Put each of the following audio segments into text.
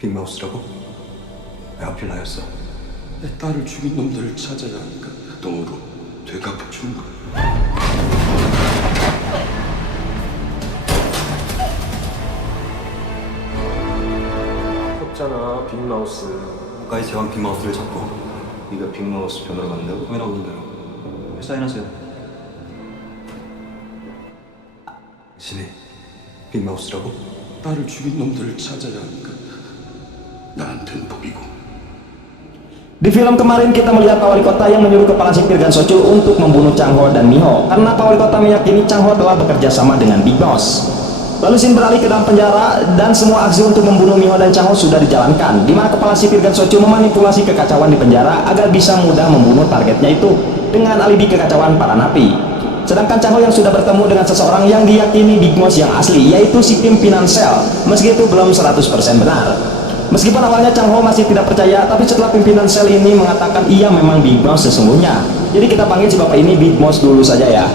빅마우스라고? 왜 하필 나였어? 내 딸을 죽인 놈들을 찾아야 하니까 똥으로 되갚아주는 거야. 없잖아, 빅마우스. 가까이 제왕 빅마우스를 잡고. 네가 빅마우스 변호로 간다고? 카메라 오는 대로 사인하세요. 당신이 빅마우스라고? 딸을 죽인 놈들을 찾아야 하니까 나한텐 법이고. Di film kemarin kita melihat Pak Wali Kota yang menyuruh kepala sipir Gan Socul untuk membunuh Chang Ho dan Miho karena Pak Wali Kota meyakini Chang Ho telah bekerja sama dengan Big Boss. Lalu Shin beralih ke dalam penjara dan semua aksi untuk membunuh Miho dan Chang Ho sudah dijalankan, di mana kepala sipir Gan Socul memanipulasi kekacauan di penjara agar bisa mudah membunuh targetnya itu dengan alibi kekacauan para napi. Sedangkan Chang Ho yang sudah bertemu dengan seseorang yang diyakini Big Boss yang asli, yaitu si pimpinan sel, meski itu belum 100% benar. Meskipun awalnya Chang Ho masih tidak percaya, tapi setelah pimpinan sel ini mengatakan iya memang Big Boss sesungguhnya. Jadi kita panggil si bapak ini Big Boss dulu saja ya.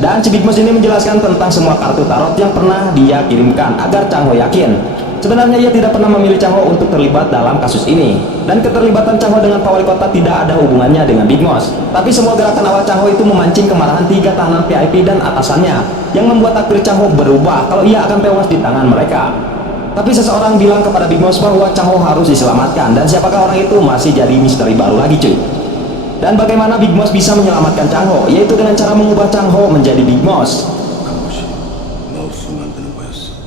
Dan si Big Boss ini menjelaskan tentang semua kartu tarot yang pernah dia kirimkan agar Chang Ho yakin sebenarnya ia tidak pernah memilih Chang Ho untuk terlibat dalam kasus ini. Dan keterlibatan Chang Ho dengan Pak Wali Kota tidak ada hubungannya dengan Big Boss. Tapi semua gerakan awal Chang Ho itu memancing kemarahan 3 tahanan VIP dan atasannya, yang membuat takdir Chang Ho berubah kalau ia akan tewas di tangan mereka. Tapi seseorang bilang kepada Big Boss bahwa Chang Ho harus diselamatkan, dan siapakah orang itu masih jadi misteri baru lagi cuy. Dan bagaimana Big Boss bisa menyelamatkan Chang Ho, yaitu dengan cara mengubah Chang Ho menjadi Big Boss. 그것이 마우스 만드는 거였어.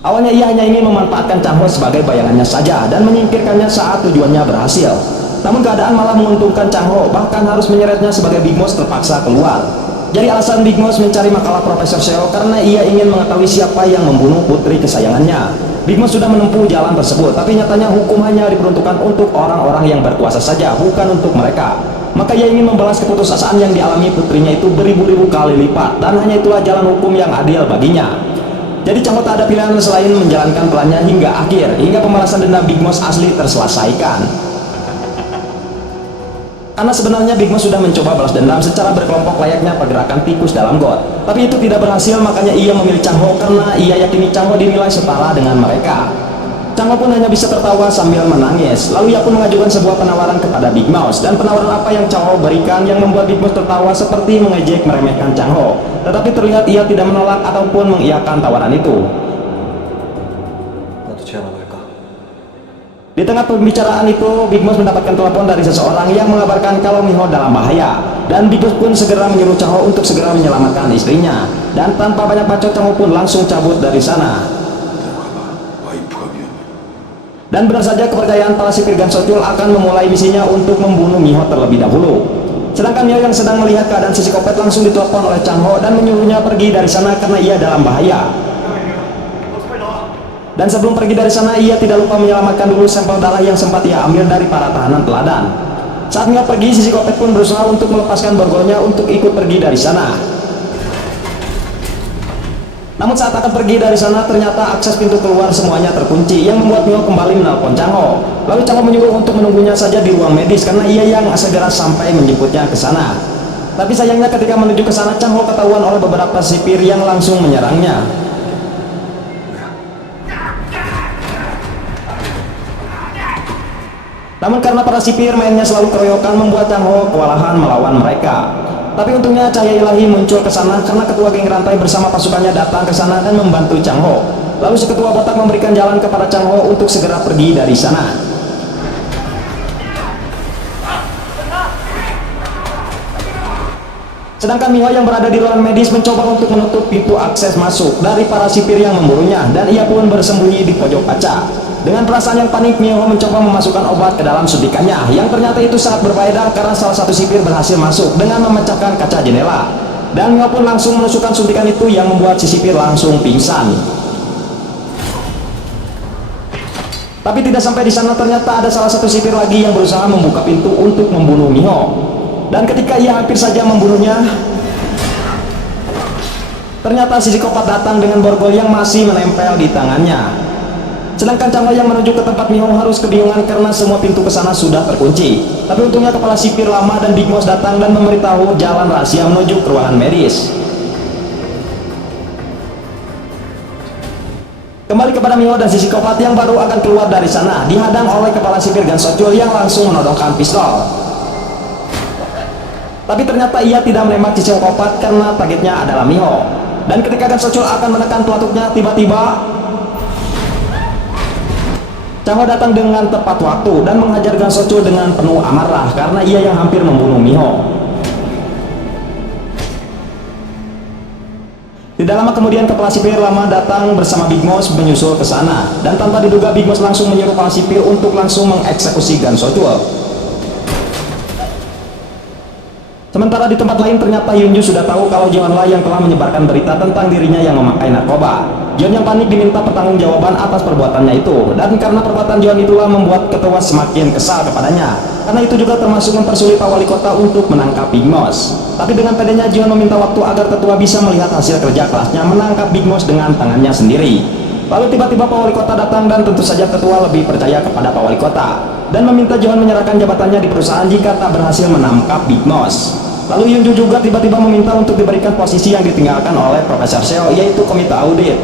Awalnya ia hanya ingin memanfaatkan Chang Ho sebagai bayangannya saja dan menyingkirkannya saat tujuannya berhasil. Namun keadaan malah menguntungkan Chang Ho, bahkan harus menyeretnya sebagai Big Boss terpaksa keluar. Jadi alasan Big Boss mencari makalah Profesor Seo karena ia ingin mengetahui siapa yang membunuh putri kesayangannya. Big Boss sudah menempuh jalan tersebut, tapi nyatanya hukum hanya diperuntukkan untuk orang-orang yang berkuasa saja, bukan untuk mereka. Maka ia ingin membalas keputusasaan yang dialami putrinya itu beribu-ribu kali lipat, dan hanya itulah jalan hukum yang adil baginya. Jadi Chang Ho tak ada pilihan selain menjalankan pelannya hingga akhir, hingga pembalasan dendam Big Boss asli terselesaikan. Karena sebenarnya Big Boss sudah mencoba balas dendam secara berkelompok layaknya pergerakan tikus dalam got. Tapi itu tidak berhasil, makanya ia memilih Chang Ho karena ia yakini Chang Ho dinilai setara dengan mereka. Chang Ho pun hanya bisa tertawa sambil menangis. Lalu ia pun mengajukan sebuah penawaran kepada Big Boss. Dan penawaran apa yang Chang Ho berikan yang membuat Big Boss tertawa seperti mengejek meremehkan Chang Ho. Tetapi terlihat ia tidak menolak ataupun mengiyakan tawaran itu. 나도 제안 안 할까? Di tengah pembicaraan itu, Big Boss mendapatkan telepon dari seseorang yang mengabarkan kalau Miho dalam bahaya. Dan Big Boss pun segera menyuruh Chang Ho untuk segera menyelamatkan istrinya. Dan tanpa banyak bacot, Chang Ho pun langsung cabut dari sana. 들어가봐. 와이프가 위험해. Dan benar saja kepercayaan para sipir Gan Socul akan memulai misinya untuk membunuh Miho terlebih dahulu. Sedangkan Miho yang sedang melihat keadaan si psikopat langsung ditelepon oleh Chang Ho dan menyuruhnya pergi dari sana karena ia dalam bahaya. Dan sebelum pergi dari sana, ia tidak lupa menyelamatkan dulu sampel darah yang sempat ia ambil dari para tahanan teladan. Saat Miho pergi, si psikopat pun berusaha untuk melepaskan borgolnya untuk ikut pergi dari sana. Namun saat akan pergi dari sana, ternyata akses pintu keluar semuanya terkunci, yang membuat Miho kembali menelpon Chang Ho. Lalu Chang Ho menyuruh untuk menunggunya saja di ruang medis karena ia yang segera sampai menjemputnya ke sana. Tapi sayangnya ketika menuju ke sana, Chang Ho ketahuan oleh beberapa sipir yang langsung menyerangnya. Namun karena para sipir mainnya selalu keroyokan, membuat Chang Ho kewalahan melawan mereka. Tapi untungnya cahaya ilahi muncul ke sana karena ketua geng rantai bersama pasukannya datang ke sana dan membantu Chang Ho. Lalu si ketua botak memberikan jalan kepada Chang Ho untuk segera pergi dari sana. Sedangkan Miho yang berada di ruangan medis mencoba untuk menutup pintu akses masuk dari para sipir yang memburunya, dan ia pun bersembunyi di pojok kaca. Dengan perasaan yang panik, Miho mencoba memasukkan obat ke dalam suntikannya, yang ternyata itu sangat berbahaya karena salah satu sipir berhasil masuk dengan memecahkan kaca jendela. Dan Miho pun langsung menusukkan suntikan itu yang membuat si sipir langsung pingsan. Tapi tidak sampai di sana, ternyata ada salah satu sipir lagi yang berusaha membuka pintu untuk membunuh Miho. Dan ketika ia hampir saja membunuhnya, ternyata si psikopat datang dengan borgol yang masih menempel di tangannya. Sedangkan Chang Ho yang menuju ke tempat Miho harus kebingungan karena semua pintu ke sana sudah terkunci. Tapi untungnya kepala sipir lama dan Big Boss datang dan memberitahu jalan rahasia menuju ke ruangan medis. Kembali Kembali kepada Miho dan si psikopat yang baru akan keluar dari sana, dihadang oleh kepala sipir Gan Socul yang langsung menodongkan pistol. Tapi ternyata ia tidak menembak si psikopat karena targetnya adalah Miho. Dan ketika Gan Socul akan menekan pelatuknya, tiba-tiba Chang Ho datang dengan tepat waktu dan menghajar Gan Socul dengan penuh amarah karena ia yang hampir membunuh Miho. Tidak lama kemudian kepala sipir lama datang bersama Big Mouse menyusul ke sana, dan tanpa diduga Big Mouse langsung menyuruh kepala sipir untuk langsung mengeksekusi Gan Socul. Sementara di tempat lain ternyata Yunju sudah tahu kalau Jiwon-lah yang telah menyebarkan berita tentang dirinya yang memakai narkoba. Jiwon yang panik diminta pertanggungjawaban atas perbuatannya itu, dan karena perbuatan Jiwon itulah membuat ketua semakin kesal kepadanya. Karena itu juga termasuk mempersulit Pak Wali Kota untuk menangkap Big Mouse. Tapi dengan pedenya Jiwon meminta waktu agar ketua bisa melihat hasil kerja kerasnya menangkap Big Mouse dengan tangannya sendiri. Lalu tiba-tiba Pak Wali Kota datang dan tentu saja ketua lebih percaya kepada Pak Wali Kota dan meminta Jiwon menyerahkan jabatannya di perusahaan jika tak berhasil menangkap Big Mouse. Lalu Yunju juga tiba-tiba meminta untuk diberikan posisi yang ditinggalkan oleh Profesor Seo, yaitu komite audit,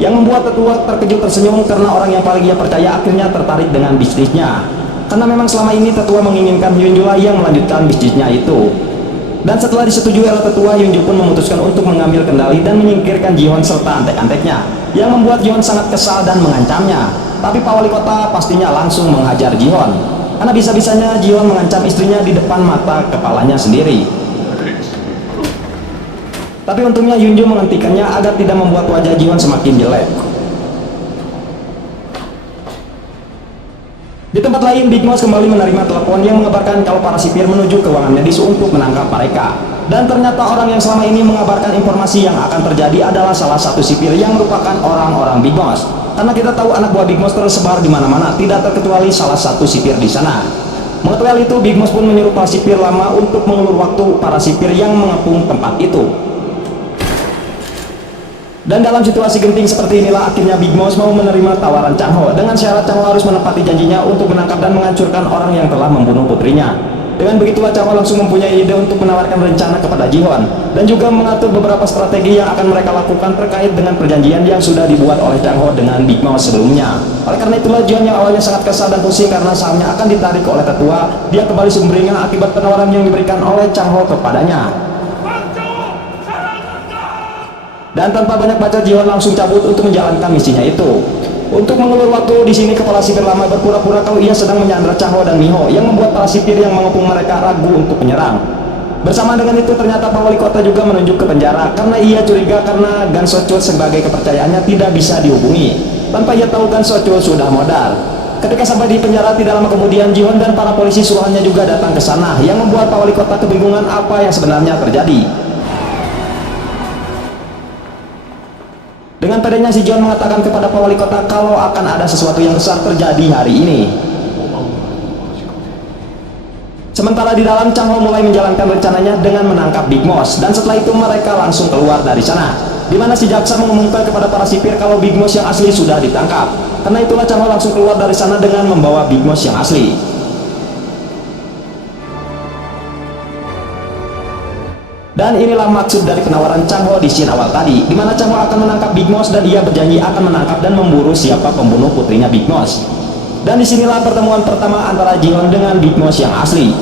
yang membuat ketua terkejut tersenyum karena orang yang paling ia percaya akhirnya tertarik dengan bisnisnya. Karena memang selama ini tetua menginginkan Yunju lah yang melanjutkan bisnisnya itu. Dan setelah disetujui oleh tetua, Yunju pun memutuskan untuk mengambil kendali dan menyingkirkan Jiwon serta antek-anteknya, yang membuat Jiwon sangat kesal dan mengancamnya. Tapi Pak Wali Kota pastinya langsung menghajar Jiwon, karena bisa-bisanya Jiwon mengancam istrinya di depan mata kepalanya sendiri. Tapi untungnya Yunju menghentikannya agar tidak membuat wajah Jiwon semakin jelek. Di tempat lain, Big Mouse kembali menerima telepon yang mengabarkan kalau para sipir menuju ke ruangan medis untuk menangkap mereka. Dan ternyata orang yang selama ini mengabarkan informasi yang akan terjadi adalah salah satu sipir yang merupakan orang-orang Big Mouse. Karena kita tahu anak buah Big Mouse tersebar di mana-mana, tidak terkecuali salah satu sipir di sana. Mengetahui hal itu, Big Mouse pun menyuruh para sipir lama untuk mengulur waktu para sipir yang mengepung tempat itu. Dan dalam situasi genting seperti inilah akhirnya Big Mouse mau menerima tawaran Chang Ho dengan syarat Chang Ho harus menepati janjinya untuk menangkap dan menghancurkan orang yang telah membunuh putrinya. Dengan begitulah Chang Ho langsung mempunyai ide untuk menawarkan rencana kepada Jiwon dan juga mengatur beberapa strategi yang akan mereka lakukan terkait dengan perjanjian yang sudah dibuat oleh Chang Ho dengan Big Mouse sebelumnya. Oleh karena itulah Jiwon yang awalnya sangat kesal dan pusing karena sahamnya akan ditarik oleh tetua, dia kembali sumringah akibat penawaran yang diberikan oleh Chang Ho kepadanya. Dan tanpa banyak baca, Jiwon langsung cabut untuk menjalankan misinya itu. Untuk mengulur waktu di sini, kepala sipir lama berpura-pura kalau ia sedang menyandra Chang Ho dan Miho, yang membuat para sipir yang mengepung mereka ragu untuk menyerang. Bersama dengan itu, ternyata Pak Wali Kota juga menunjuk ke penjara karena ia curiga karena Gan Socul sebagai kepercayaannya tidak bisa dihubungi. Tanpa ia tahu Gan Socul sudah modal. Ketika sampai di penjara, tidak lama kemudian Jiwon dan para polisi suruhannya juga datang ke sana, yang membuat Pak Wali Kota kebingungan apa yang sebenarnya terjadi. Dengan pedenya si Jiwon mengatakan kepada Pak Wali Kota kalau akan ada sesuatu yang besar terjadi hari ini. Sementara di dalam, Chang Ho mulai menjalankan rencananya dengan menangkap Big Mouse, dan setelah itu mereka langsung keluar dari sana, di mana si jaksa mengumumkan kepada para sipir kalau Big Mouse yang asli sudah ditangkap. Karena itulah Chang Ho langsung keluar dari sana dengan membawa Big Mouse yang asli. Dan inilah maksud dari penawaran Chang Ho di scene awal tadi, di mana Chang Ho akan menangkap Big Mouse dan ia berjanji akan menangkap dan memburu siapa pembunuh putrinya Big Mouse. Dan disinilah pertemuan pertama antara Jiwon dengan Big Mouse yang asli.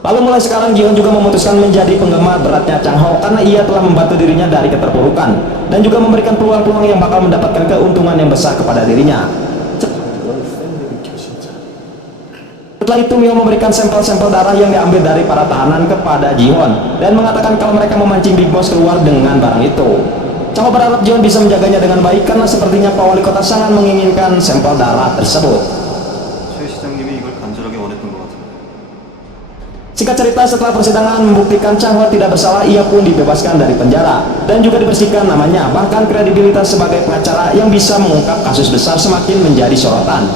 Lalu mulai sekarang Jiwon juga memutuskan menjadi penggemar beratnya Chang Ho karena ia telah membantu dirinya dari keterpurukan dan juga memberikan peluang-peluang yang bakal mendapatkan keuntungan yang besar kepada dirinya. Setelah itu Miho memberikan sampel-sampel darah yang diambil dari para tahanan kepada Jiwon dan mengatakan kalau mereka memancing Big Mouse keluar dengan barang itu. Chang Ho berharap Jiwon bisa menjaganya dengan baik karena sepertinya Pak Wali Kota sangat menginginkan sampel darah tersebut. 최 시장님이 이걸 간절하게 원했던 것 같은데. Singkat cerita, setelah persidangan membuktikan Chang Ho tidak bersalah, ia pun dibebaskan dari penjara dan juga dibersihkan namanya. Bahkan kredibilitas sebagai pengacara yang bisa mengungkap kasus besar semakin menjadi sorotan,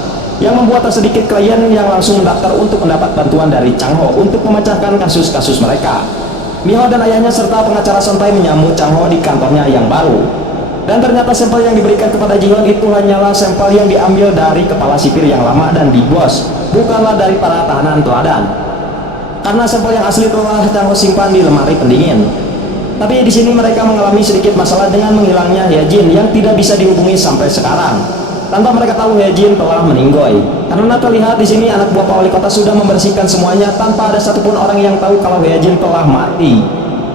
yang membuat tak sedikit klien yang langsung mendaftar untuk mendapat bantuan dari Chang Ho untuk memecahkan kasus-kasus mereka. Miho dan ayahnya serta pengacara santai menyambut Chang Ho di kantornya yang baru. Dan ternyata sampel yang diberikan kepada Jiwon itu hanyalah sampel yang diambil dari kepala sipir yang lama dan Big Boss, bukanlah dari para tahanan teladan. Karena sampel yang asli telah Chang Ho simpan di lemari pendingin. Tapi di sini mereka mengalami sedikit masalah dengan menghilangnya Hyejin yang tidak bisa dihubungi sampai sekarang. Tanpa mereka tahu Hyejin telah meninggoy. Karena terlihat di sini anak buah Pak Wali Kota sudah membersihkan semuanya tanpa ada satupun orang yang tahu kalau Hyejin telah mati.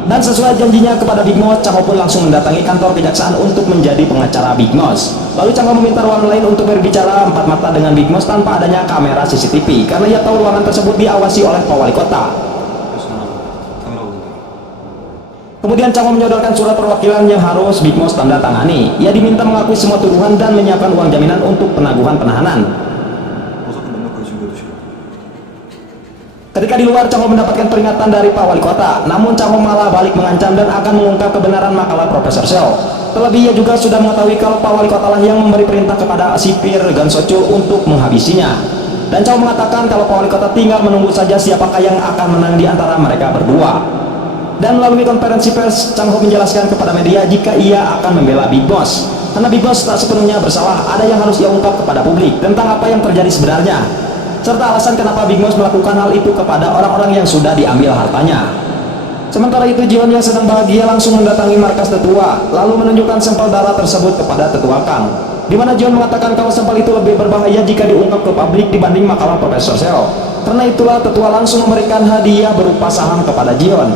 Dan sesuai janjinya kepada Big Mouse, Chang Ho pun langsung mendatangi kantor kejaksaan untuk menjadi pengacara Big Mouse. Lalu Chang Ho meminta ruangan lain untuk berbicara empat mata dengan Big Mouse tanpa adanya kamera CCTV, karena ia tahu ruangan tersebut diawasi oleh Pak Wali Kota. Kemudian Chang Ho menyodorkan surat perwakilan yang harus Big Mouse tanda tangani. Ia diminta mengakui semua tuduhan dan menyiapkan uang jaminan untuk penangguhan penahanan. Ketika di luar, Chang Ho mendapatkan peringatan dari Pak Wali Kota, namun Chang Ho malah balik mengancam dan akan mengungkap kebenaran makalah Profesor Seo. Terlebih ia juga sudah mengetahui kalau Pak Wali Kota lah yang memberi perintah kepada sipir Gan Socho untuk menghabisinya. Dan Chang Ho mengatakan kalau Pak Wali Kota tinggal menunggu saja siapakah yang akan menang di antara mereka berdua. Dan melalui konferensi pers, Chang Ho menjelaskan kepada media jika ia akan membela Big Boss. Karena Big Boss tak sepenuhnya bersalah, ada yang harus ia ungkap kepada publik tentang apa yang terjadi sebenarnya. Serta alasan kenapa Big Mouse melakukan hal itu kepada orang-orang yang sudah diambil hartanya. Sementara itu, Jion yang sedang bahagia langsung mendatangi markas tetua, lalu menunjukkan sampel darah tersebut kepada tetua Kang. Di mana Jion mengatakan kalau sampel itu lebih berbahaya jika diungkap ke publik dibanding makalah Profesor Seo. Karena itulah tetua langsung memberikan hadiah berupa saham kepada Jion.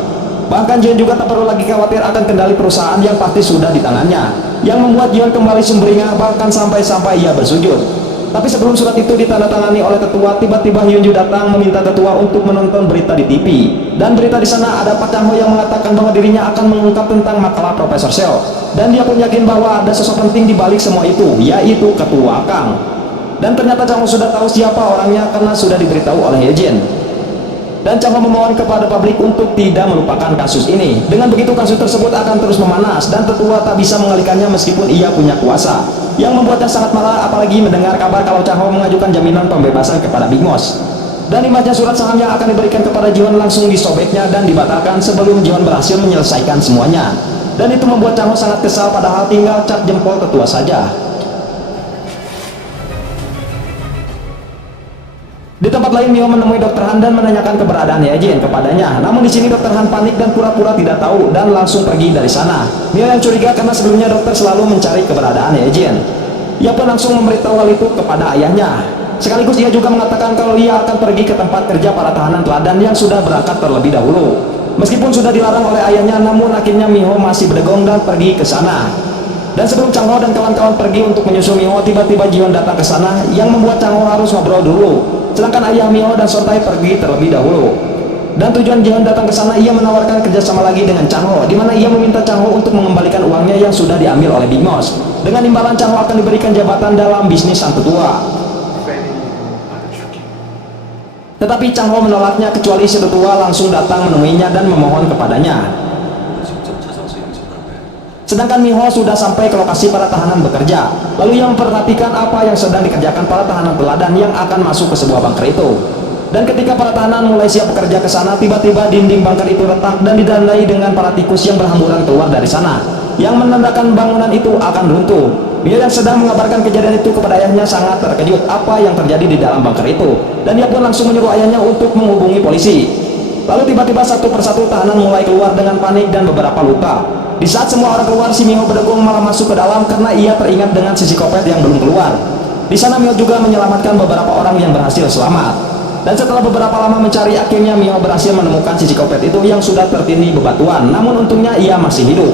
Bahkan Jion juga tak perlu lagi khawatir akan kendali perusahaan yang pasti sudah di tangannya, yang membuat Jion kembali sumringah bahkan sampai-sampai ia bersujud. Tapi sebelum surat itu ditandatangani oleh tetua, tiba-tiba Hyunju datang meminta tetua untuk menonton berita di TV. Dan berita di sana ada Pak Chang Ho yang mengatakan bahwa dirinya akan mengungkap tentang makalah Profesor Seo. Dan dia pun yakin bahwa ada sosok penting di balik semua itu, yaitu Ketua Kang. Dan ternyata Chang Ho sudah tahu siapa orangnya karena sudah diberitahu oleh Hyejin. Dan Chang Ho memohon kepada publik untuk tidak melupakan kasus ini. Dengan begitu kasus tersebut akan terus memanas dan tetua tak bisa mengalihkannya meskipun ia punya kuasa, yang membuatnya sangat marah apalagi mendengar kabar kalau Chang Ho mengajukan jaminan pembebasan kepada Big Mouse. Dan imajnya surat saham yang akan diberikan kepada Jion langsung disobeknya dan dibatalkan sebelum Jion berhasil menyelesaikan semuanya. Dan itu membuat Chang Ho sangat kesal, padahal tinggal cap jempol tetua saja. Di tempat lain, Mio menemui Dr. Han dan menanyakan keberadaan Hyejin kepadanya. Namun di sini Dr. Han panik dan pura-pura tidak tahu dan langsung pergi dari sana. Mio yang curiga karena sebelumnya dokter selalu mencari keberadaan Hyejin. Ia pun langsung memberitahu hal itu kepada ayahnya. Sekaligus ia juga mengatakan kalau ia akan pergi ke tempat kerja para tahanan teladan yang sudah berangkat terlebih dahulu. Meskipun sudah dilarang oleh ayahnya, namun akhirnya Miho masih berdegong dan pergi ke sana. Dan sebelum Chang Ho dan kawan-kawan pergi untuk menyusul Miho, tiba-tiba Jion datang ke sana yang membuat Chang Ho harus ngobrol dulu. Sedangkan ayah Miho dan Sontai pergi terlebih dahulu. Dan tujuan Jion datang ke sana, ia menawarkan kerjasama lagi dengan Chang Ho, di mana ia meminta Chang Ho untuk mengembalikan uangnya yang sudah diambil oleh Big Mouse. Dengan imbalan Chang Ho akan diberikan jabatan dalam bisnis sang tetua. Tetapi Chang Ho menolaknya kecuali si tetua langsung datang menemuinya dan memohon kepadanya. Sedangkan Miho sudah sampai ke lokasi para tahanan bekerja. Lalu ia memperhatikan apa yang sedang dikerjakan para tahanan teladan yang akan masuk ke sebuah bunker itu. Dan ketika para tahanan mulai siap bekerja ke sana, tiba-tiba dinding bunker itu retak dan ditandai dengan para tikus yang berhamburan keluar dari sana, yang menandakan bangunan itu akan runtuh. Mio yang sedang mengabarkan kejadian itu kepada ayahnya sangat terkejut apa yang terjadi di dalam bunker itu, dan dia pun langsung menyuruh ayahnya untuk menghubungi polisi. Lalu tiba-tiba satu persatu tahanan mulai keluar dengan panik dan beberapa luka. Di saat semua orang keluar, si Miho berdegong malah masuk ke dalam karena ia teringat dengan si psikopat yang belum keluar. Di sana Miho juga menyelamatkan beberapa orang yang berhasil selamat. Dan setelah beberapa lama mencari, akhirnya Miho berhasil menemukan si psikopat itu yang sudah tertindih bebatuan. Namun untungnya ia masih hidup.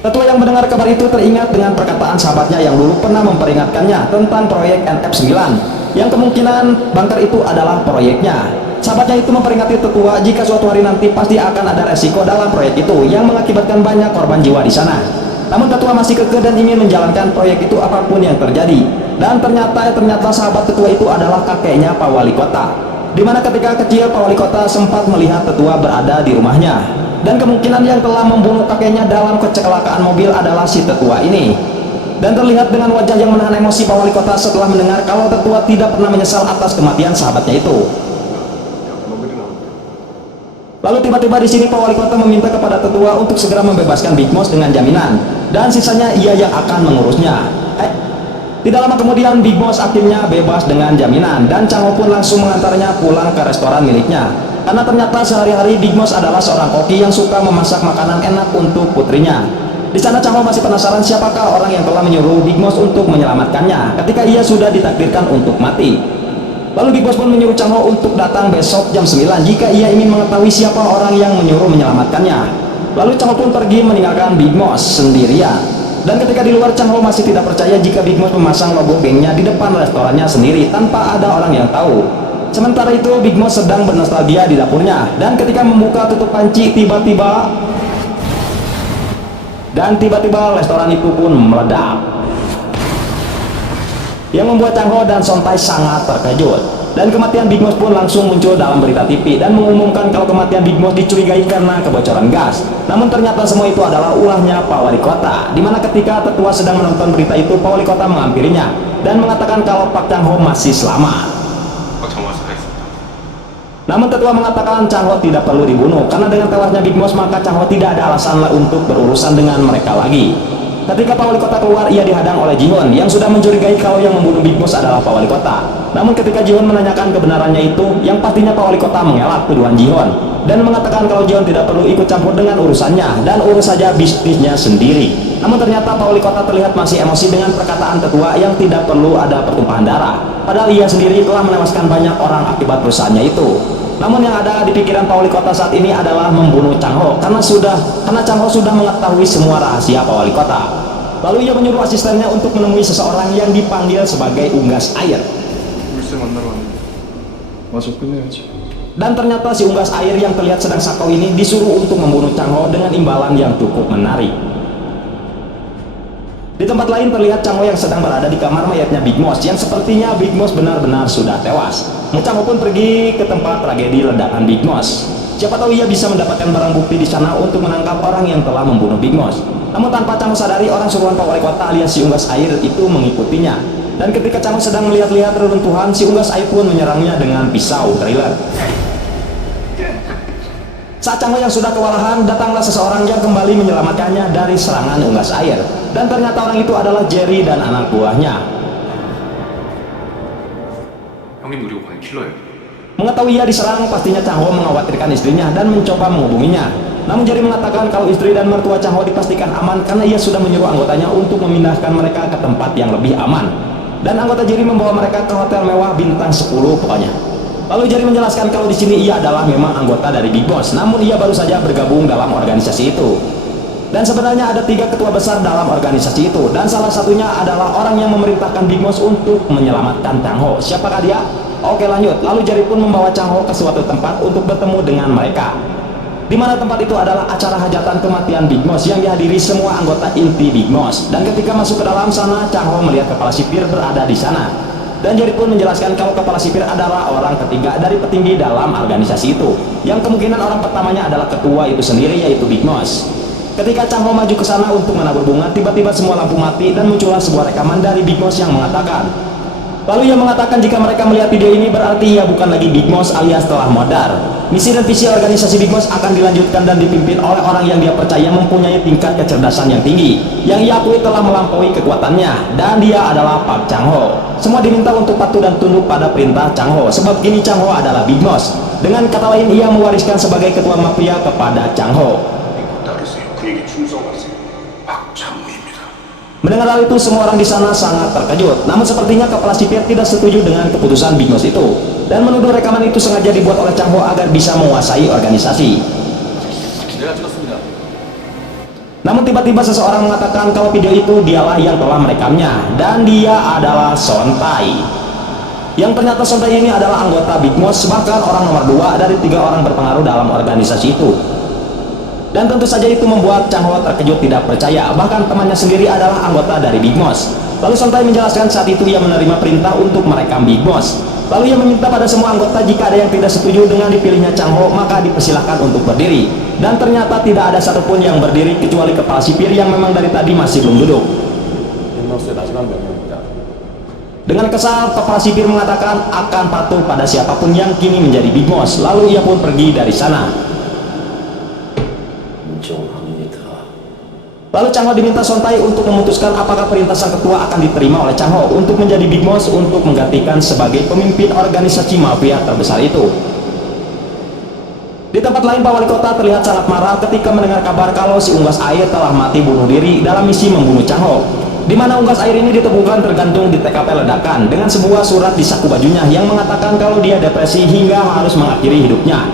Tetua yang mendengar kabar itu teringat dengan perkataan sahabatnya yang dulu pernah memperingatkannya tentang proyek NF9, yang kemungkinan bunker itu adalah proyeknya. Sahabatnya itu memperingati tetua jika suatu hari nanti pasti akan ada resiko dalam proyek itu yang mengakibatkan banyak korban jiwa di sana. Namun tetua masih kekeh dan ingin menjalankan proyek itu apapun yang terjadi. Dan ternyata sahabat tetua itu adalah kakeknya Pak Wali Kota. Dimana ketika kecil Pak Wali Kota sempat melihat tetua berada di rumahnya. Dan kemungkinan yang telah membunuh kakeknya dalam kecelakaan mobil adalah si tetua ini. Dan terlihat dengan wajah yang menahan emosi Pak Wali Kota setelah mendengar kalau tetua tidak pernah menyesal atas kematian sahabatnya itu. Lalu tiba-tiba di sini Pak Wali Kota meminta kepada tetua untuk segera membebaskan Big Mouse dengan jaminan, dan sisanya ia yang akan mengurusnya. Tidak lama kemudian Big Mouse akhirnya bebas dengan jaminan, dan Chang Ho pun langsung mengantarnya pulang ke restoran miliknya. karena ternyata sehari-hari Big Boss adalah seorang koki yang suka memasak makanan enak untuk putrinya. Di sana Chang Ho masih penasaran siapakah orang yang telah menyuruh Big Boss untuk menyelamatkannya ketika ia sudah ditakdirkan untuk mati. Lalu Big Boss pun menyuruh Chang Ho untuk datang besok jam 9 jika ia ingin mengetahui siapa orang yang menyuruh menyelamatkannya. Lalu Chang Ho pun pergi meninggalkan Big Boss sendirian. Dan ketika di luar, Chang Ho masih tidak percaya jika Big Boss memasang logo gengnya di depan restorannya sendiri tanpa ada orang yang tahu. Sementara itu Big Boss sedang bernostalgia di dapurnya, dan ketika membuka tutup panci tiba-tiba restoran itu pun meledak, yang membuat Chang Ho dan Sontai sangat terkejut. Dan kematian Big Boss pun langsung muncul dalam berita TV dan mengumumkan kalau kematian Big Boss dicurigai karena kebocoran gas. Namun ternyata semua itu adalah ulahnya Pak Wali Kota, dimana ketika tetua sedang menonton berita itu, Pak Wali Kota menghampirinya dan mengatakan kalau Pak Chang Ho masih selamat. Namun tetua mengatakan Chang Ho tidak perlu dibunuh karena dengan tewasnya Big Boss maka Chang Ho tidak ada alasan untuk berurusan dengan mereka lagi. Ketika Pak Wali Kota keluar, ia dihadang oleh Ji-hoon yang sudah mencurigai kalau yang membunuh Big Boss adalah Pak Wali Kota. Namun ketika Ji-hoon menanyakan kebenarannya itu, yang pastinya Pak Wali Kota mengelak tuduhan Ji-hoon dan mengatakan kalau Ji-hoon tidak perlu ikut campur dengan urusannya dan urus saja bisnisnya sendiri. Namun ternyata Pak Wali Kota terlihat masih emosi dengan perkataan tetua yang tidak perlu ada pertumpahan darah, padahal ia sendiri telah menewaskan banyak orang akibat perusahaannya itu. Namun yang ada di pikiran Pak Wali Kota saat ini adalah membunuh Chang Ho karena Chang Ho sudah mengetahui semua rahasia Pak Wali Kota. Lalu ia menyuruh asistennya untuk menemui seseorang yang dipanggil sebagai unggas air. Dan ternyata si unggas air yang terlihat sedang sakau ini disuruh untuk membunuh Chang Ho dengan imbalan yang cukup menarik. Di tempat lain terlihat Chang Ho yang sedang berada di kamar mayatnya Big Boss yang sepertinya Big Boss benar-benar sudah tewas. Chang Ho pun pergi ke tempat tragedi ledakan Big Boss. Siapa tahu ia bisa mendapatkan barang bukti di sana untuk menangkap orang yang telah membunuh Big Boss. Namun tanpa Chang Ho sadari, orang suruhan Pak Wali Kota alias si unggas air itu mengikutinya. Dan ketika Chang Ho sedang melihat-lihat reruntuhan, si unggas air pun menyerangnya dengan pisau thriller. Saat Chang Ho yang sudah kewalahan, datanglah seseorang yang kembali menyelamatkannya dari serangan unggas air. Dan ternyata orang itu adalah Jerry dan anak buahnya. Mengetahui ia diserang, pastinya Chang Ho mengkhawatirkan istrinya dan mencoba menghubunginya. Namun Jerry mengatakan kalau istri dan mertua Chang Ho dipastikan aman karena ia sudah menyuruh anggotanya untuk memindahkan mereka ke tempat yang lebih aman. Dan anggota Jerry membawa mereka ke hotel mewah bintang 10 pokoknya. Lalu Jerry menjelaskan kalau di sini ia adalah memang anggota dari Big Boss, namun ia baru saja bergabung dalam organisasi itu. Dan sebenarnya ada 3 ketua besar dalam organisasi itu, dan salah satunya adalah orang yang memerintahkan Big Boss untuk menyelamatkan Chang Ho. Siapakah dia? Oke, lanjut. Lalu Jerry pun membawa Chang Ho ke suatu tempat untuk bertemu dengan mereka, di mana tempat itu adalah acara hajatan kematian Big Boss yang dihadiri semua anggota inti Big Boss. Dan ketika masuk ke dalam sana, Chang Ho melihat kepala sipir berada di sana. Dan Jerry pun menjelaskan kalau kepala sipir adalah orang ketiga dari petinggi dalam organisasi itu, yang kemungkinan orang pertamanya adalah ketua itu sendiri, yaitu Big Boss. Ketika Chang Ho maju ke sana untuk menabur bunga, tiba-tiba semua lampu mati dan muncullah sebuah rekaman dari Big Boss yang mengatakan, lalu ia mengatakan jika mereka melihat video ini berarti ia bukan lagi Big Boss alias telah modar. Misi dan visi organisasi Big Boss akan dilanjutkan dan dipimpin oleh orang yang dia percaya mempunyai tingkat kecerdasan yang tinggi, yang ia akui telah melampaui kekuatannya, dan dia adalah Pak Chang Ho. Semua diminta untuk patuh dan tunduk pada perintah Chang Ho, sebab kini Chang Ho adalah Big Boss. Dengan kata lain, ia mewariskan sebagai ketua mafia kepada Chang Ho. Mendengar hal itu, semua orang di sana sangat terkejut. Namun sepertinya kepala sipir tidak setuju dengan keputusan Big Boss itu, dan menuduh rekaman itu sengaja dibuat oleh Chang Ho agar bisa menguasai organisasi. Namun tiba-tiba seseorang mengatakan kalau video itu dialah yang telah merekamnya, dan dia adalah Sontai. Yang ternyata Sontai ini adalah anggota Big Boss, bahkan orang nomor 2 dari 3 orang berpengaruh dalam organisasi itu. Dan tentu saja itu membuat Chang Ho terkejut tidak percaya, bahkan temannya sendiri adalah anggota dari Big Boss. Lalu Sontai menjelaskan saat itu ia menerima perintah untuk merekam Big Boss. Lalu ia meminta pada semua anggota jika ada yang tidak setuju dengan dipilihnya Chang Ho, maka dipersilahkan untuk berdiri. Dan ternyata tidak ada satupun yang berdiri kecuali kepala sipir yang memang dari tadi masih belum duduk. Dengan kesal, kepala sipir mengatakan akan patuh pada siapapun yang kini menjadi Big Boss. Lalu ia pun pergi dari sana. Lalu Chang Ho diminta Sontai untuk memutuskan apakah perintah sang ketua akan diterima oleh Chang Ho untuk menjadi Big Boss untuk menggantikan sebagai pemimpin organisasi mafia terbesar itu. Di tempat lain, Pak Wali Kota terlihat sangat marah ketika mendengar kabar kalau si unggas air telah mati bunuh diri dalam misi membunuh Chang Ho, di mana unggas air ini ditemukan tergantung di TKP ledakan dengan sebuah surat di saku bajunya yang mengatakan kalau dia depresi hingga harus mengakhiri hidupnya.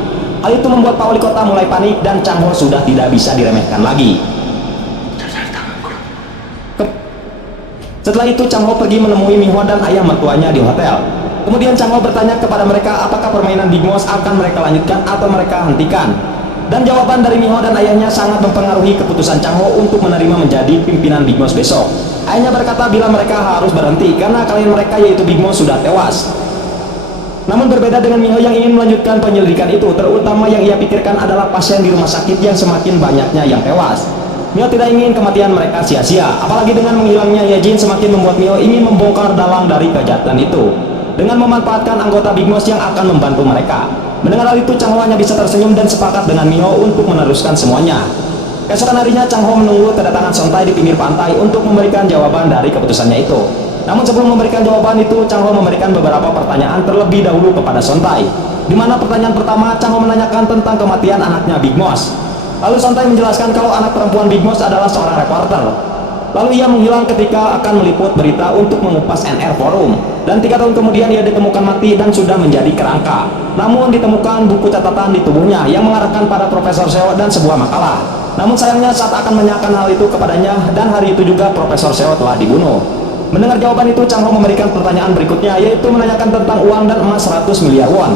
Hal itu membuat Pak Wali Kota mulai panik dan Chang Ho sudah tidak bisa diremehkan lagi. Setelah itu Chang Ho pergi menemui Mi Ho dan ayah mertuanya di hotel. Kemudian Chang Ho bertanya kepada mereka apakah permainan Big Boss akan mereka lanjutkan atau mereka hentikan. Dan jawaban dari Mi Ho dan ayahnya sangat mempengaruhi keputusan Chang Ho untuk menerima menjadi pimpinan Big Boss besok. Ayahnya berkata bila mereka harus berhenti karena klien mereka yaitu Big Boss sudah tewas. Namun berbeda dengan Mi Ho yang ingin melanjutkan penyelidikan itu, terutama yang ia pikirkan adalah pasien di rumah sakit yang semakin banyaknya yang tewas. Mi Ho tidak ingin kematian mereka sia-sia, apalagi dengan menghilangnya Ye Jin semakin membuat Mi Ho ingin membongkar dalang dari kejahatan itu dengan memanfaatkan anggota Big Boss yang akan membantu mereka. Mendengar hal itu, Chang Ho hanya bisa tersenyum dan sepakat dengan Mi Ho untuk meneruskan semuanya. Keesokan harinya, Chang Ho menunggu kedatangan Sontai di pinggir pantai untuk memberikan jawaban dari keputusannya itu. Namun sebelum memberikan jawaban itu, Chang Ho memberikan beberapa pertanyaan terlebih dahulu kepada Sontai, di mana pertanyaan pertama Chang Ho menanyakan tentang kematian anaknya Big Boss. Lalu Sontai menjelaskan kalau anak perempuan Big Boss adalah seorang reporter. Lalu ia menghilang ketika akan meliput berita untuk mengupas NR Forum. Dan 3 tahun kemudian ia ditemukan mati dan sudah menjadi kerangka. Namun ditemukan buku catatan di tubuhnya yang mengarahkan pada Profesor Seo dan sebuah makalah. Namun sayangnya saat akan menanyakan hal itu kepadanya, dan hari itu juga Profesor Seo telah dibunuh. Mendengar jawaban itu, Chang Ho memberikan pertanyaan berikutnya, yaitu menanyakan tentang uang dan emas 100 miliar won.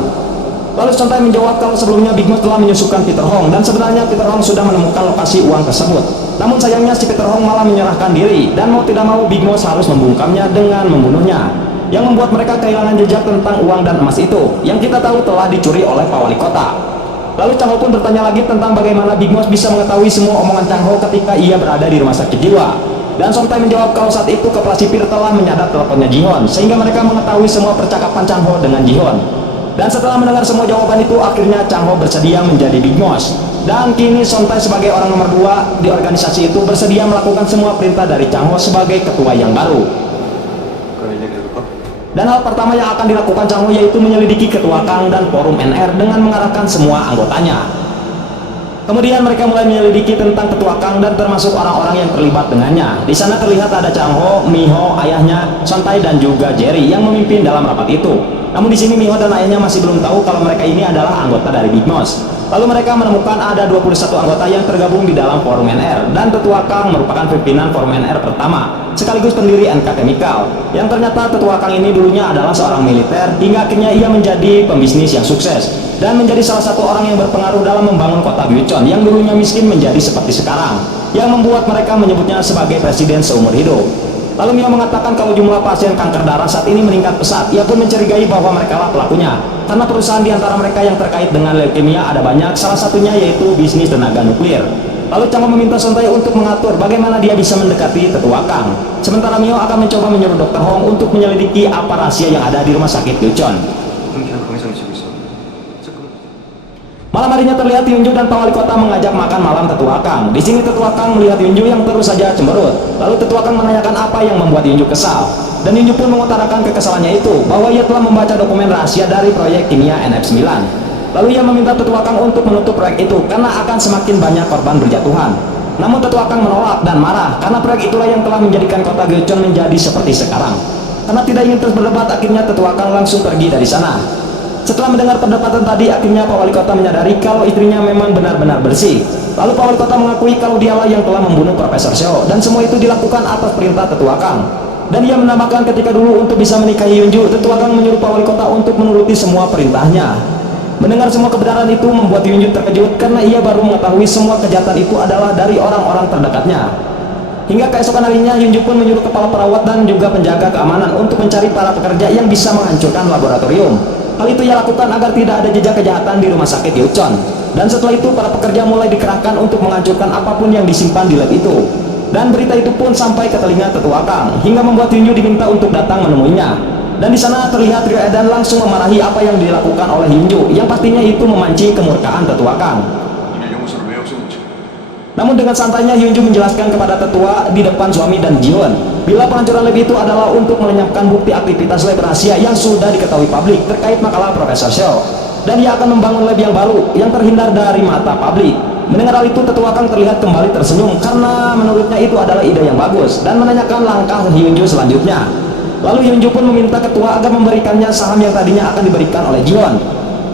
Lalu Sontai menjawab kalau sebelumnya Big Boss telah menyusukan Peter Hong dan sebenarnya Peter Hong sudah menemukan lokasi uang tersebut. Namun sayangnya si Peter Hong malah menyerahkan diri dan mau tidak mau Big Boss harus membungkamnya dengan membunuhnya, yang membuat mereka kehilangan jejak tentang uang dan emas itu yang kita tahu telah dicuri oleh Pak Wali Kota. Lalu Chang Ho pun bertanya lagi tentang bagaimana Big Boss bisa mengetahui semua omongan Chang Ho ketika ia berada di rumah sakit jiwa. Dan Sontai menjawab kalau saat itu kepala sipir telah menyadap teleponnya Ji-Hon sehingga mereka mengetahui semua percakapan Chang Ho dengan Ji-Hon. Dan setelah mendengar semua jawaban itu, akhirnya Chang Ho bersedia menjadi Big Boss. Dan kini Sontai sebagai orang nomor 2 di organisasi itu bersedia melakukan semua perintah dari Chang Ho sebagai ketua yang baru. Dan hal pertama yang akan dilakukan Chang Ho yaitu menyelidiki ketua Kang dan forum NR dengan mengarahkan semua anggotanya. Kemudian mereka mulai menyelidiki tentang ketua Kang dan termasuk orang-orang yang terlibat dengannya. Di sana terlihat ada Chang Ho, Mi Ho, ayahnya, Sontai dan juga Jerry yang memimpin dalam rapat itu. Namun di sini Mi Ho dan ayahnya masih belum tahu kalau mereka ini adalah anggota dari Big Boss. Lalu mereka menemukan ada 21 anggota yang tergabung di dalam forum NR, dan ketua Kang merupakan pimpinan forum NR pertama sekaligus pendiri NK Chemical, yang ternyata ketua Kang ini dulunya adalah seorang militer hingga akhirnya ia menjadi pembisnis yang sukses dan menjadi salah satu orang yang berpengaruh dalam membangun kota Gyeocheon yang dulunya miskin menjadi seperti sekarang, yang membuat mereka menyebutnya sebagai presiden seumur hidup. Lalu Mio mengatakan kalau jumlah pasien kanker darah saat ini meningkat pesat. Ia pun mencurigai bahwa mereka lah pelakunya, karena perusahaan di antara mereka yang terkait dengan leukemia ada banyak, salah satunya yaitu bisnis tenaga nuklir. Lalu Chang Ho meminta Sontai untuk mengatur bagaimana dia bisa mendekati tetua Kang. Sementara Mio akan mencoba menyuruh Dr. Hong untuk menyelidiki apa rahasia yang ada di rumah sakit Gyeocheon. Malam harinya terlihat Yunju dan Pak Wali Kota mengajak makan malam tetua Kang. Di sini tetua Kang melihat Yunju yang terus saja cemberut. Lalu tetua Kang menanyakan apa yang membuat Yunju kesal. Dan Yunju pun mengutarakan kekesalannya itu, bahwa ia telah membaca dokumen rahasia dari proyek kimia NF9. Lalu ia meminta tetua Kang untuk menutup proyek itu karena akan semakin banyak korban berjatuhan. Namun tetua Kang menolak dan marah karena proyek itulah yang telah menjadikan kota Gyeocheon menjadi seperti sekarang. Karena tidak ingin terus berdebat, akhirnya tetua Kang langsung pergi dari sana. Setelah mendengar perdebatan tadi, akhirnya Pak Wali Kota menyadari kalau istrinya memang benar-benar bersih. Lalu Pak Wali Kota mengakui kalau dialah yang telah membunuh Profesor Seo, dan semua itu dilakukan atas perintah tetua Kang. Dan ia menambahkan ketika dulu untuk bisa menikahi Yunju, tetua Kang menyuruh Pak Wali Kota untuk menuruti semua perintahnya. Mendengar semua kebenaran itu membuat Yunju terkejut karena ia baru mengetahui semua kejahatan itu adalah dari orang-orang terdekatnya. Hingga keesokan harinya Yunju pun menyuruh kepala perawat dan juga penjaga keamanan untuk mencari para pekerja yang bisa menghancurkan laboratorium. Hal itu ia lakukan agar tidak ada jejak kejahatan di rumah sakit Gyeocheon. Dan setelah itu para pekerja mulai dikerahkan untuk menghancurkan apapun yang disimpan di lab itu. Dan berita itu pun sampai ke telinga tetua Kang, hingga membuat Yunju diminta untuk datang menemuinya. Dan di sana terlihat Ryo Edan langsung memarahi apa yang dilakukan oleh Yunju, yang pastinya itu memancing kemurkaan tetua Kang. Namun dengan santainya Yunju menjelaskan kepada tetua di depan suami dan Ji-Hon bila penghancuran lab itu adalah untuk melenyapkan bukti aktivitas lab rahasia yang sudah diketahui publik terkait makalah Profesor Seo. dan ia akan membangun lab yang baru yang terhindar dari mata publik. Mendengar hal itu, Tetua Kang terlihat kembali tersenyum karena menurutnya itu adalah ide yang bagus dan menanyakan langkah Hyunju selanjutnya. Lalu Hyunju pun meminta ketua agar memberikannya saham yang tadinya akan diberikan oleh Jiwon,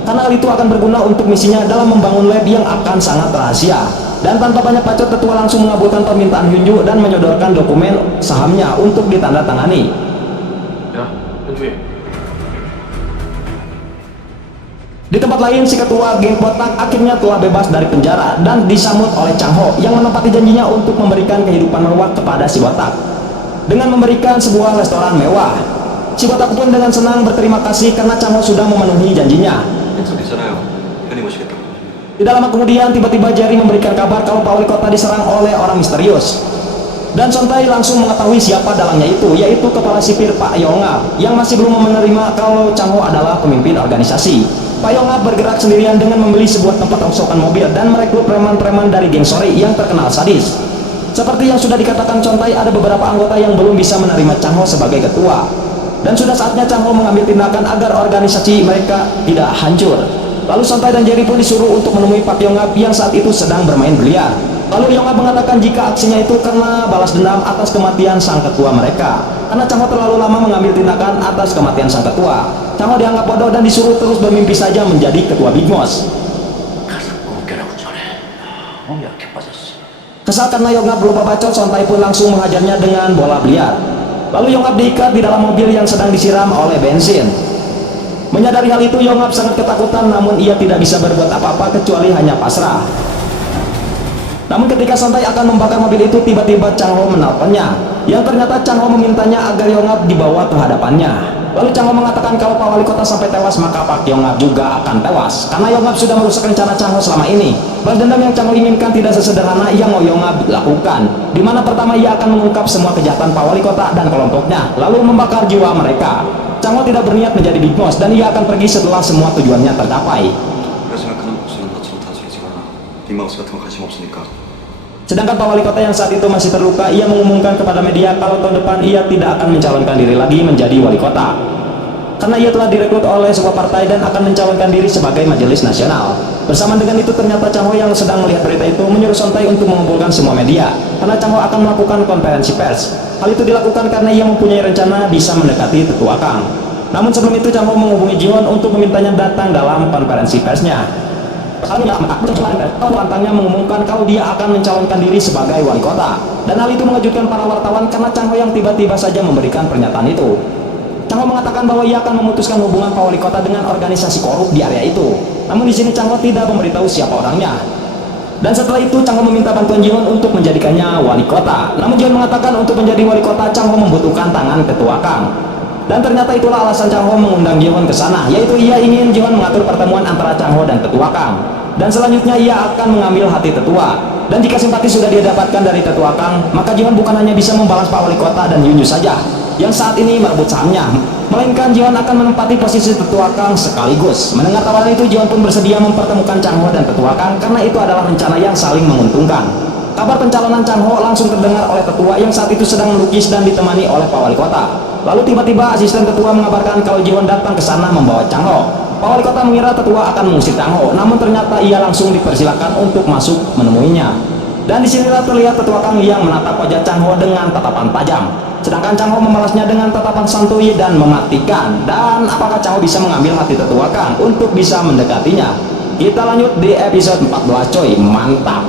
karena hal itu akan berguna untuk misinya dalam membangun lab yang akan sangat rahasia. Dan tanpa banyak bacot, tetua langsung mengabulkan permintaan Hyunju dan menyodorkan dokumen sahamnya untuk ditandatangani. Ya, Hyunju. Di tempat lain, si ketua geng botak akhirnya telah bebas dari penjara dan disambut oleh Chang Ho yang menepati janjinya untuk memberikan kehidupan mewah kepada si botak dengan memberikan sebuah restoran mewah. Si botak pun dengan senang berterima kasih karena Chang Ho sudah memenuhi janjinya. 약속했잖아요. 편히 모시겠다고. Tidak lama kemudian, tiba-tiba Jerry memberikan kabar kalau Pak Wali Kota diserang oleh orang misterius. Dan Sontai langsung mengetahui siapa dalangnya itu, yaitu kepala sipir Pak Yongab yang masih belum menerima kalau Chang Ho adalah pemimpin organisasi. Pak Yongab bergerak sendirian dengan membeli sebuah tempat rongsokan mobil dan merekrut preman-preman dari geng Sori yang terkenal sadis. Seperti yang sudah dikatakan Sontai, ada beberapa anggota yang belum bisa menerima Chang Ho sebagai ketua. Dan sudah saatnya Chang Ho mengambil tindakan agar organisasi mereka tidak hancur. Lalu Sontai dan Jerry pun disuruh untuk menemui Pak Yongab yang saat itu sedang bermain biliar. Lalu Yongab mengatakan jika aksinya itu karena balas dendam atas kematian sang ketua mereka, karena Chang Ho terlalu lama mengambil tindakan atas kematian sang ketua. Chang Ho dianggap bodoh dan disuruh terus bermimpi saja menjadi ketua Big Boss. Kesal karena Yongab lupa bacot, Sontai pun langsung menghajarnya dengan bola biliar. Lalu Yongab diikat di dalam mobil yang sedang disiram oleh bensin. Menyadari hal itu, Yongab sangat ketakutan, namun ia tidak bisa berbuat apa-apa kecuali hanya pasrah. Namun ketika Sontai akan membakar mobil itu, tiba-tiba Chang Ho menelponnya, yang ternyata Chang Ho memintanya agar Yongab dibawa ke hadapannya. Lalu Chang Ho mengatakan kalau Pak Wali Kota sampai tewas, maka Pak Yongab juga akan tewas, karena Yongab sudah merusak rencana Chang Ho selama ini. Balas dendam yang Chang Ho inginkan tidak sesederhana yang Yongab lakukan, di mana pertama ia akan mengungkap semua kejahatan Pak Wali Kota dan kelompoknya, lalu membakar jiwa mereka. Chang Ho tidak berniat menjadi Big Boss dan ia akan pergi setelah semua tujuannya tercapai. 내가 생각하는 복수는 너처럼 단순해지지 마라. 빅마우스 같은 거 관심 없으니까. Sedangkan Pak Wali Kota yang saat itu masih terluka, ia mengumumkan kepada media kalau tahun depan ia tidak akan mencalonkan diri lagi menjadi wali kota, karena ia telah direkrut oleh sebuah partai dan akan mencalonkan diri sebagai majelis nasional. Bersamaan dengan itu, ternyata Chang Ho yang sedang melihat berita itu menyuruh Sontai untuk mengumpulkan semua media, karena Chang Ho akan melakukan konferensi pers. Hal itu dilakukan karena ia mempunyai rencana bisa mendekati Tetua Kang. Namun sebelum itu, Chang Ho menghubungi Jiwon untuk memintanya datang dalam konferensi persnya. Lantangnya mengumumkan kalau dia akan mencalonkan diri sebagai wali kota, dan hal itu mengejutkan para wartawan karena Chang Ho yang tiba-tiba saja memberikan pernyataan itu. Chang Ho mengatakan bahwa ia akan memutuskan hubungan Pak Wali Kota dengan organisasi korup di area itu. Namun di sini Chang Ho tidak memberitahu siapa orangnya. Dan setelah itu Chang Ho meminta bantuan Jiwon untuk menjadikannya wali kota. Namun Jiwon mengatakan untuk menjadi wali kota Chang Ho membutuhkan tangan ketua Kang. Dan ternyata itulah alasan Chang Ho mengundang Jiwon ke sana, yaitu ia ingin Jiwon mengatur pertemuan antara Chang Ho dan Tetua Kang. Dan selanjutnya ia akan mengambil hati Tetua. Dan jika simpati sudah dia dapatkan dari Tetua Kang, maka Jiwon bukan hanya bisa membalas Pak Wali Kota dan Hyunju saja yang saat ini merebut sahamnya, melainkan Jiwon akan menempati posisi Tetua Kang sekaligus. Mendengar tawaran itu, Jiwon pun bersedia mempertemukan Chang Ho dan Tetua Kang karena itu adalah rencana yang saling menguntungkan. Kabar pencalonan Chang Ho langsung terdengar oleh Tetua yang saat itu sedang melukis dan ditemani oleh Pak Wali Kota. Lalu tiba-tiba asisten Tetua mengabarkan kalau Jiwon datang ke sana membawa Chang Ho. Pak Wali Kota mengira Tetua akan mengusir Chang Ho, namun ternyata ia langsung dipersilakan untuk masuk menemuinya. Dan disinilah terlihat Tetua Kang yang menatap wajah Chang Ho dengan tatapan tajam. Sedangkan Chang Ho membalasnya dengan tatapan santuy dan mematikan. Dan apakah Chang Ho bisa mengambil hati Tetua Kang untuk bisa mendekatinya? Kita lanjut di episode 14 coy, mantap.